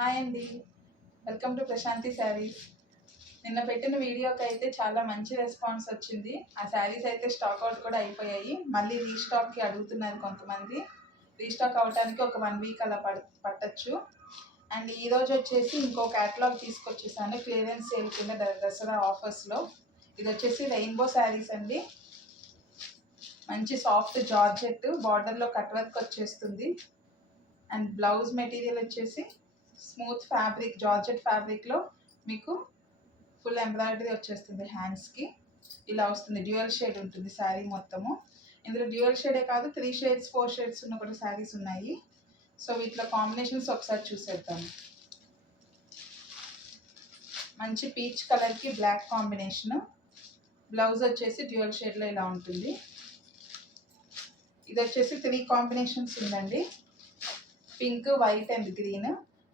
Hi అండి, welcome to Prashanti saris. నిన్న పెట్టిన వీడియోకి అయితే చాలా మంచి రెస్పాన్స్ వచ్చింది. ఆ శారీస్ అయితే స్టాక్ అవుట్ కూడా అయిపోయాయి. మళ్ళీ రీస్టాక్కి అడుగుతున్నారు కొంతమంది. రీస్టాక్ అవడానికి ఒక 1 వీక్ అలా పట్టచ్చు. అండ్ ఈరోజు వచ్చేసి ఇంకో క్యాటలాగ్ తీసుకొచ్చేసాను క్లియరెన్స్ సేల్ కింద దసరా ఆఫర్స్లో. ఇది వచ్చేసి రెయిన్బో శారీస్ అండి. మంచి సాఫ్ట్ జార్జెట్ బార్డర్లో కట్ వర్క్ వచ్చేస్తుంది. అండ్ బ్లౌజ్ మెటీరియల్ వచ్చేసి స్మూత్ ఫ్యాబ్రిక్ జార్జెట్ ఫ్యాబ్రిక్లో మీకు ఫుల్ ఎంబ్రాయిడరీ వచ్చేస్తుంది. హ్యాండ్స్కి ఇలా వస్తుంది. డ్యూయల్ షేడ్ ఉంటుంది శారీ మొత్తము. ఇందులో డ్యూయల్ షేడే కాదు 3 షేడ్స్ 4 షేడ్స్ ఉన్న కూడా శారీస్ ఉన్నాయి. సో వీటిలో కాంబినేషన్స్ ఒకసారి చూసేద్దాం. మంచి పీచ్ కలర్కి బ్లాక్ కాంబినేషన్. బ్లౌజ్ వచ్చేసి డ్యూయల్ షేడ్లో ఇలా ఉంటుంది. ఇది వచ్చేసి 3 కాంబినేషన్స్ ఉందండి. Pink, white and green.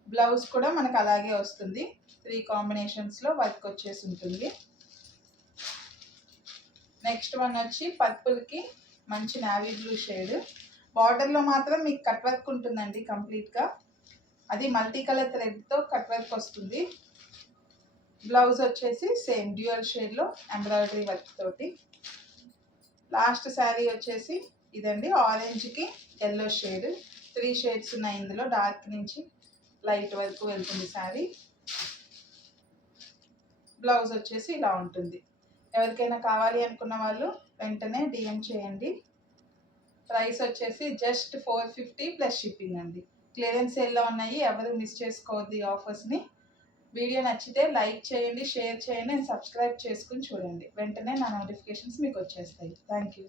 Blouse కూడా మనకు అలాగే వస్తుంది. 3 కాంబినేషన్స్లో వర్క్ వచ్చేసి ఉంటుంది. నెక్స్ట్ వన్ వచ్చి పర్పుల్కి మంచి నావీ బ్లూ షేడ్. బార్డర్లో మాత్రం మీకు కట్ వర్క్ ఉంటుందండి కంప్లీట్గా. అది మల్టీ కలర్ థ్రెడ్తో కట్ వర్క్ వస్తుంది. బ్లౌజ్ వచ్చేసి సేమ్ డ్యూయల్ షేడ్లో ఎంబ్రాయిడరీ వర్క్ తోటి. లాస్ట్ శారీ వచ్చేసి ఇదండి, ఆరెంజ్కి ఎల్లో షేడ్. 3 షేడ్స్ ఉన్నాయి ఇందులో. డార్క్ నుంచి లైట్ వరకు వెళ్తుంది శారీ. బ్లౌజ్ వచ్చేసి ఇలా ఉంటుంది. ఎవరికైనా కావాలి అనుకున్న వాళ్ళు వెంటనే DM చేయండి. ప్రైస్ వచ్చేసి జస్ట్ 450 ప్లస్ షిప్పింగ్ అండి. క్లియరెన్స్ సేల్లో ఉన్నాయి, ఎవరు మిస్ చేసుకోవద్దు ఈ ఆఫర్స్ని. వీడియో నచ్చితే లైక్ చేయండి, షేర్ చేయండి అండ్ సబ్స్క్రైబ్ చేసుకుని చూడండి. వెంటనే నా నోటిఫికేషన్స్ మీకు వచ్చేస్తాయి. Thank you.